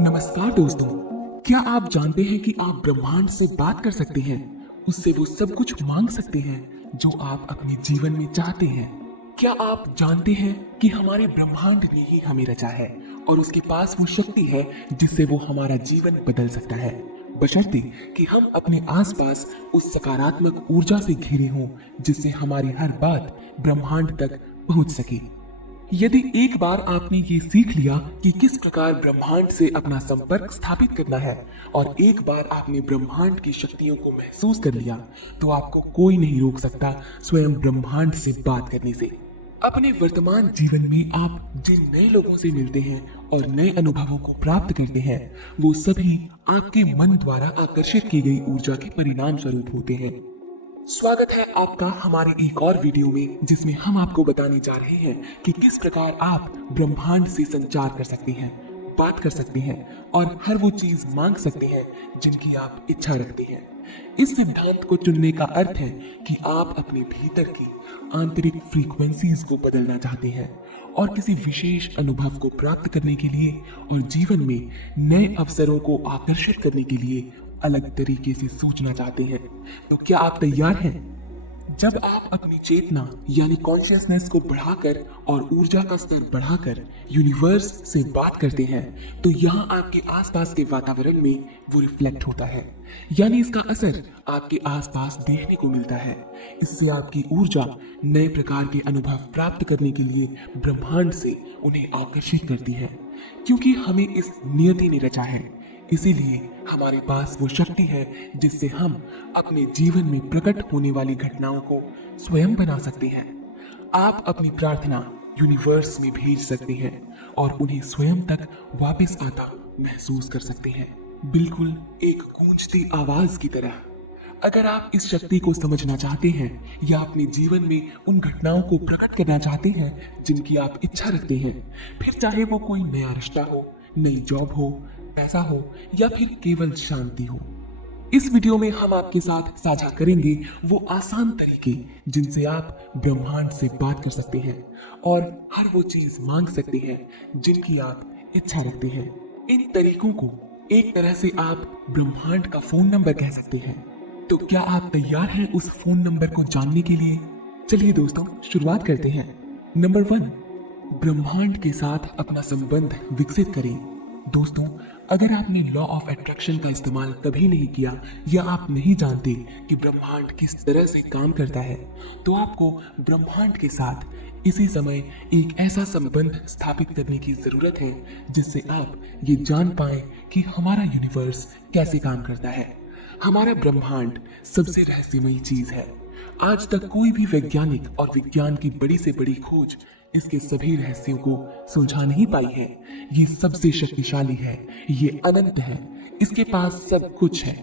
नमस्कार दोस्तों। क्या आप जानते हैं कि आप ब्रह्मांड से बात कर सकते हैं? उससे वो सब कुछ मांग सकते हैं जो आप अपने जीवन में चाहते हैं। क्या आप जानते हैं कि हमारे ब्रह्मांड ने ही हमें रचा है और उसके पास वो शक्ति है जिससे वो हमारा जीवन बदल सकता है, बशर्ते कि हम अपने आसपास उस सकारात्मक ऊर्जा से घिरे हों जिससे हमारी हर बात ब्रह्मांड तक पहुंच सके। यदि एक बार आपने ये सीख लिया कि किस प्रकार ब्रह्मांड से अपना संपर्क स्थापित करना है और एक बार आपने ब्रह्मांड की शक्तियों को महसूस कर लिया, तो आपको कोई नहीं रोक सकता स्वयं ब्रह्मांड से बात करने से। अपने वर्तमान जीवन में आप जिन नए लोगों से मिलते हैं और नए अनुभवों को प्राप्त करते हैं, वो सभी आपके मन द्वारा आकर्षित की गई ऊर्जा के परिणाम स्वरूप होते हैं। स्वागत है आपका हमारे एक और वीडियो में, जिसमें हम आपको बताने जा रहे हैं कि किस प्रकार आप ब्रह्मांड से संचार कर सकते हैं, बात कर सकते हैं और हर वो चीज मांग सकते हैं जिनकी आप इच्छा रखते हैं। इस सिद्धांत को चुनने का अर्थ है कि आप अपने भीतर की आंतरिक फ्रीक्वेंसीज को बदलना चाहते हैं और किसी विशेष अनुभव को प्राप्त करने के लिए और जीवन में नए अवसरों को आकर्षित करने के लिए अलग तरीके से सोचना चाहते हैं। तो क्या आप तैयार हैं? जब आप अपनी चेतना यानी कॉन्शियसनेस को बढ़ाकर और ऊर्जा का स्तर बढ़ाकर यूनिवर्स से बात करते हैं, तो यहाँ आपके आसपास के वातावरण में वो रिफ्लेक्ट होता है, यानी इसका असर आपके आसपास देखने को मिलता है। इससे आपकी ऊर्जा नए प्रकार के अनुभव प्राप्त करने के लिए ब्रह्मांड से उन्हें आकर्षित करती है, क्योंकि हमें इस नियति ने रचा है। इसीलिए हमारे पास वो शक्ति है जिससे हम अपने जीवन में प्रकट होने वाली घटनाओं को स्वयं बना सकते हैं। आप अपनी प्रार्थना यूनिवर्स में भेज सकते हैं और उन्हें स्वयं तक वापस आता महसूस कर सकते हैं, बिल्कुल एक गूंजती आवाज की तरह। अगर आप इस शक्ति को समझना चाहते हैं या अपने जीवन में उन घटनाओं को प्रकट करना चाहते हैं जिनकी आप इच्छा रखते हैं, फिर चाहे वो कोई नया रिश्ता हो, नई जॉब हो, पैसा हो या फिर केवल शांति हो, इस वीडियो में हम आपके साथ साझा करेंगे वो आसान तरीके जिनसे आप ब्रह्मांड से बात कर सकते हैं और हर वो चीज मांग सकते हैं जिनकी आप इच्छा रखते हैं। इन तरीकों को एक तरह से आप ब्रह्मांड का फोन नंबर कह सकते हैं। तो क्या आप तैयार हैं उस फोन नंबर को जानने के लिए? चलिए दोस्तों, शुरुआत करते हैं। नंबर 1, ब्रह्मांड के साथ अपना संबंध विकसित करें। दोस्तों, अगर आपने लॉ ऑफ अट्रैक्शन का इस्तेमाल कभी नहीं किया या आप नहीं जानते कि ब्रह्मांड किस तरह से काम करता है, तो आपको ब्रह्मांड के साथ इसी समय एक ऐसा संबंध स्थापित करने की जरूरत है जिससे आप ये जान पाएं कि हमारा यूनिवर्स कैसे काम करता है। हमारा ब्रह्मांड सबसे रहस्यमयी चीज है। आज तक कोई भी वैज्ञानिक और विज्ञान की बड़ी से बड़ी खोज इसके सभी रहस्यों को सुलझा नहीं पाई है। ये सबसे शक्तिशाली है, ये अनंत है, इसके पास सब कुछ है।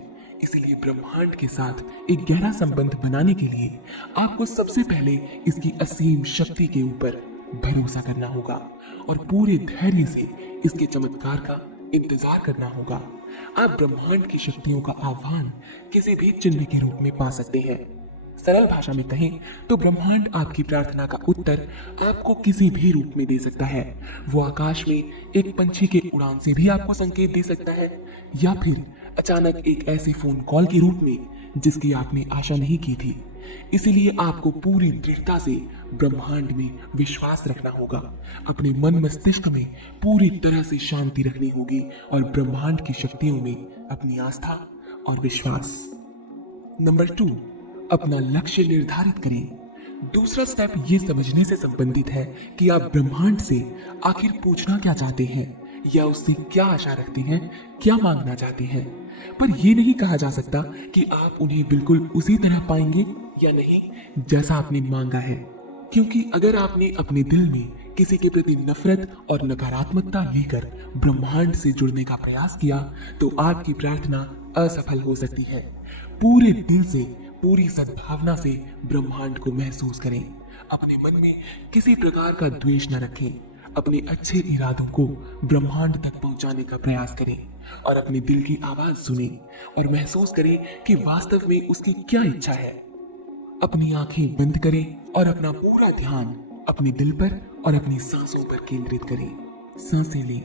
इसलिए ब्रह्मांड के साथ एक गहरा संबंध बनाने के लिए आपको सबसे पहले इसकी असीम शक्ति के ऊपर भरोसा करना होगा और पूरे धैर्य से इसके चमत्कार का इंतजार करना होगा। आप ब्रह्मांड की शक्तियों का आह्वान किसी भी चिन्ह के रूप में पा सकते हैं। सरल भाषा में कहें तो ब्रह्मांड आपकी प्रार्थना का उत्तर आपको किसी भी रूप में दे सकता है। वो आकाश में एक पंछी के उड़ान से भी आपको संकेत दे सकता है, या फिर अचानक एक ऐसे फोन कॉल के रूप में जिसकी आपने आशा नहीं की थी। इसीलिए आपको पूरी दृढ़ता से ब्रह्मांड में विश्वास रखना होगा। अपने मन मस्तिष्क में पूरी तरह से शांति रखनी होगी और ब्रह्मांड की शक्तियों में अपनी आस्था और विश्वास। नंबर 2, अपना लक्ष्य निर्धारित करें। दूसरा स्टेप ये समझने से संबंधित है कि आप ब्रह्मांड से आखिर पूछना क्या चाहते हैं या उससे क्या आशा रखते हैं, क्या मांगना चाहते हैं। पर यह नहीं कहा जा सकता कि आप उन्हें बिल्कुल उसी तरह पाएंगे या नहीं जैसा आपने मांगा है, क्योंकि अगर आपने अपने दिल में किसी के प्रति नफरत और नकारात्मकता लेकर ब्रह्मांड से जुड़ने का प्रयास किया, तो आपकी प्रार्थना असफल हो सकती है। पूरे दिल से, पूरी सद्भावना से ब्रह्मांड को महसूस करें। अपने मन में किसी प्रकार का द्वेष न रखें। अपने अच्छे इरादों को ब्रह्मांड तक पहुंचाने का प्रयास करें और अपने दिल की आवाज सुनें और महसूस करें कि वास्तव में उसकी क्या इच्छा है। अपनी आंखें बंद करें और अपना पूरा ध्यान अपने दिल पर और अपनी सांसों पर केंद्रित करें। सांसें लें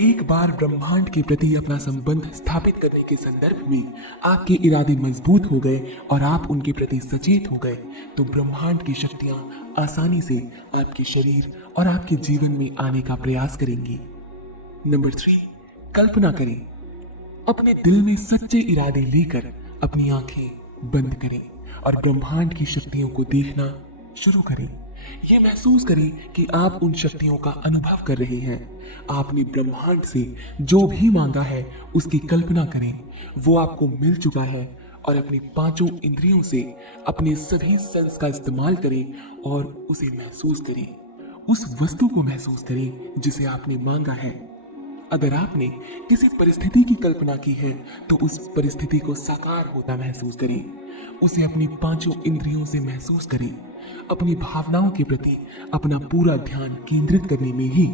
एक बार ब्रह्मांड के प्रति अपना संबंध स्थापित करने के संदर्भ में आपके इरादे मजबूत हो गए और आप उनके प्रति सचेत हो गए, तो ब्रह्मांड की शक्तियां आसानी से आपके शरीर और आपके जीवन में आने का प्रयास करेंगी। नंबर 3, कल्पना करें। अपने दिल में सच्चे इरादे लेकर अपनी आंखें बंद करें और ब्रह्मांड की शक्तियों को देखना शुरू करें। ये महसूस करें कि आप उन शक्तियों का अनुभव कर रहे हैं। आपने ब्रह्मांड से जो भी मांगा है उसकी कल्पना करें, वो आपको मिल चुका है, और अपनी 5 इंद्रियों से अपने सभी सेंस का इस्तेमाल करें और उसे महसूस करें। उस वस्तु को महसूस करें जिसे आपने मांगा है। अगर आपने किसी परिस्थिति की कल्पना की है तो उस परिस्थिति को साकार होता महसूस करें। उसे अपनी 5 इंद्रियों से महसूस करें। अपनी भावनाओं के प्रति अपना पूरा ध्यान केंद्रित करने में ही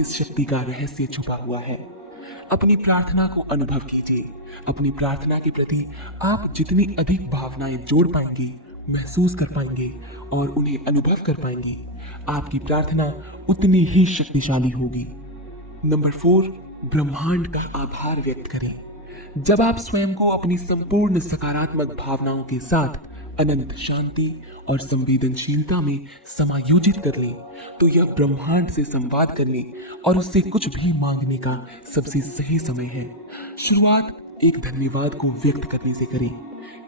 इस शक्ति का रहस्य छुपा हुआ है। अपनी प्रार्थना को अनुभव कीजिए। अपनी प्रार्थना के प्रति आप जितनी अधिक भावनाएं जोड़ पाएंगे, महसूस कर पाएंगे और उन्हें अनुभव कर पाएंगे, आपकी प्रार्थना उतनी ही शक्तिशाली होगी। नंबर 4, ब्रह्मांड का आभार व्यक्त करें। जब आप स्वयं को अपनी संपूर्ण सकारात्मक भावनाओं के साथ अनंत शांति और संवेदनशीलता में समायोजित कर लें, तो यह ब्रह्मांड से संवाद करने और उससे कुछ भी मांगने का सबसे सही समय है। शुरुआत एक धन्यवाद को व्यक्त करने से करें,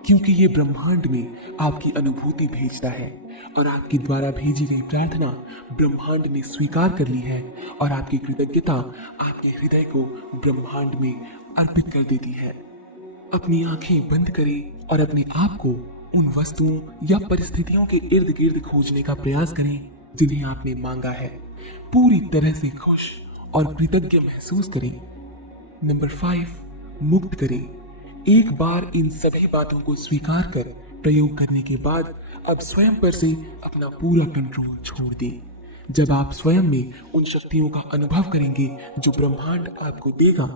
क्योंकि ये ब्रह्मांड में आपकी अनुभूति भेजता है और आपके द्वारा भेजी गई प्रार्थना ब्रह्मांड ने स्वीकार कर ली है और आपकी कृतज्ञता आपके हृदय को ब्रह्मांड में अर्पित कर देती है। अपनी आंखें बंद करें और अपने आप को उन वस्तुओं या परिस्थितियों के इर्द गिर्द खोजने का प्रयास करें जिन्हें आपने मांगा है। पूरी तरह से खुश और कृतज्ञ महसूस करें। नंबर 5, मुक्त करें। एक बार इन सभी बातों को स्वीकार कर प्रयोग करने के बाद अब स्वयं पर से अपना पूरा कंट्रोल छोड़ दें। जब आप स्वयं में उन शक्तियों का अनुभव करेंगे जो ब्रह्मांड आपको देगा,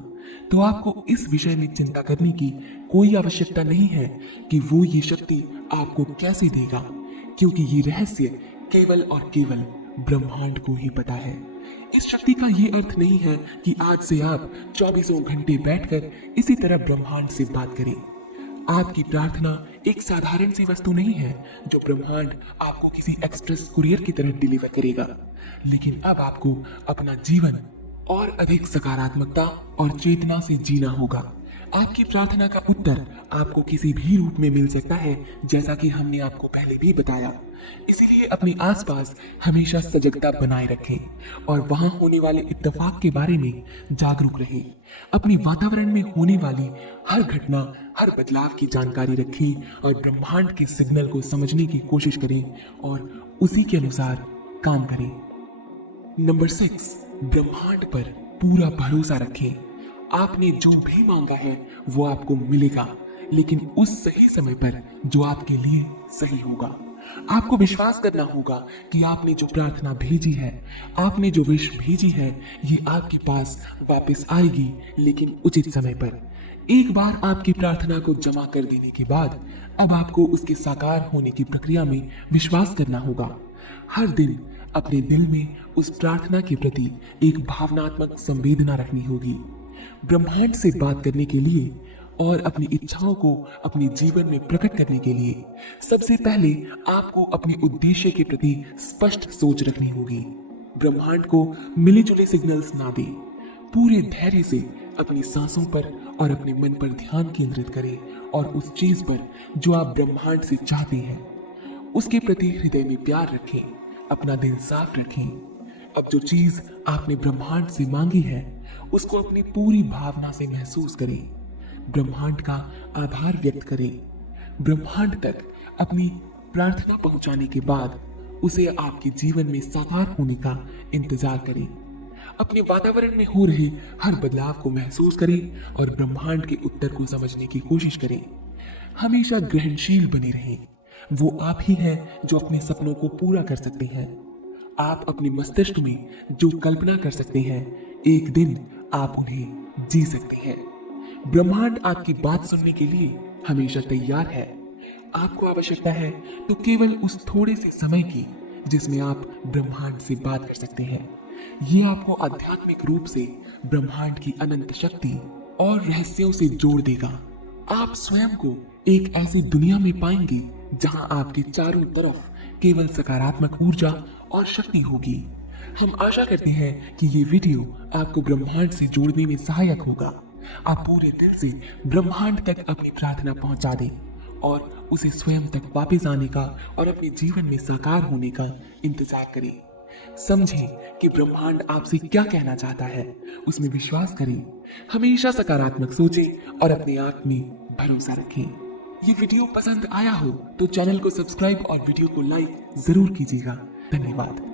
तो आपको इस विषय में चिंता करने की कोई आवश्यकता नहीं है कि वो ये शक्ति आपको कैसे देगा, क्योंकि ये रहस्य केवल और केवल ब्रह्मांड को ही पता है। इस शक्ति का ये अर्थ नहीं है कि आज से आप 24 घंटे बैठकर इसी तरह ब्रह्मांड से बात करें। आपकी प्रार्थना एक साधारण सी वस्तु नहीं है जो ब्रह्मांड आपको किसी एक्सप्रेस कुरियर की तरह डिलीवर करेगा, लेकिन अब आपको अपना जीवन और अधिक सकारात्मकता और चेतना से जीना होगा। आपकी प्रार्थना का उत्तर आपको किसी भी रूप में मिल सकता है, जैसा कि हमने आपको पहले भी बताया। इसीलिए अपने आसपास हमेशा सजगता बनाए रखें और वहां होने वाले इत्तेफाक के बारे में जागरूक रहें। अपने वातावरण में होने वाली हर घटना, हर बदलाव की जानकारी रखें और ब्रह्मांड के सिग्नल को समझने की कोशिश करें और उसी के अनुसार काम करें। नंबर 6, ब्रह्मांड पर पूरा भरोसा रखें। आपने जो भी मांगा है वो आपको मिलेगा, लेकिन उस सही समय पर जो आपके लिए सही होगा। आपको विश्वास करना होगा कि आपने जो प्रार्थना भेजी है, आपने जो विश भेजी है, ये आपके पास वापस आएगी, लेकिन उचित समय पर। एक बार आपकी प्रार्थना को जमा कर देने के बाद अब आपको उसके साकार होने की प्रक्रिया में विश्वास करना होगा। हर दिन अपने दिल में उस प्रार्थना के प्रति एक भावनात्मक संवेदना रखनी होगी। ब्रह्मांड से बात करने के लिए और अपनी इच्छाओं को अपने जीवन में प्रकट करने के लिए सबसे पहले आपको अपने उद्देश्य के प्रति स्पष्ट सोच रखनी होगी। ब्रह्मांड को मिले जुले सिग्नल्स ना दें। पूरे धैर्य से अपनी सांसों पर और अपने मन पर ध्यान केंद्रित करें और उस चीज पर जो आप ब्रह्मांड से चाहते हैं उसके प्रति हृदय में प्यार रखें। अपना दिल साफ रखें। अब जो चीज आपने ब्रह्मांड से मांगी है उसको अपनी पूरी भावना से महसूस करें। ब्रह्मांड का आभार व्यक्त करें। ब्रह्मांड तक अपनी प्रार्थना पहुंचाने के बाद उसे आपके जीवन में साकार होने का इंतजार करें। अपने वातावरण में हो रहे हर बदलाव को महसूस करें और ब्रह्मांड के उत्तर को समझने की कोशिश करें। हमेशा ग्रहणशील बने रहें। वो आप ही हैं जो अपने सपनों को पूरा कर सकते हैं। आप अपने मस्तिष्क में जो कल्पना कर सकते हैं, एक दिन आप उन्हें जी सकते हैं। ब्रह्मांड आपकी बात सुनने के लिए हमेशा तैयार है। आपको आवश्यकता है तो केवल उस थोड़े से समय की जिसमें आप ब्रह्मांड से बात कर सकते हैं। ये आपको आध्यात्मिक रूप से ब्रह्मांड की अनंत शक्ति और रहस्यों से जोड़ देगा। आप स्वयं को एक ऐसी दुनिया में पाएंगे जहां आपके चारों तरफ केवल सकारात्मक ऊर्जा और शक्ति होगी। हम आशा करते हैं कि ये वीडियो आपको ब्रह्मांड से जोड़ने में सहायक होगा। आप पूरे दिल से ब्रह्मांड तक अपनी प्रार्थना पहुंचा दें और उसे स्वयं तक वापस आने का और अपने जीवन में साकार होने का इंतजार करें। समझें कि ब्रह्मांड आपसे क्या कहना चाहता है, उसमें विश्वास करें, हमेशा सकारात्मक सोचें और अपने आप में भरोसा रखें। ये वीडियो पसंद आया हो तो चैनल को सब्सक्राइब और वीडियो को लाइक जरूर कीजिएगा। धन्यवाद।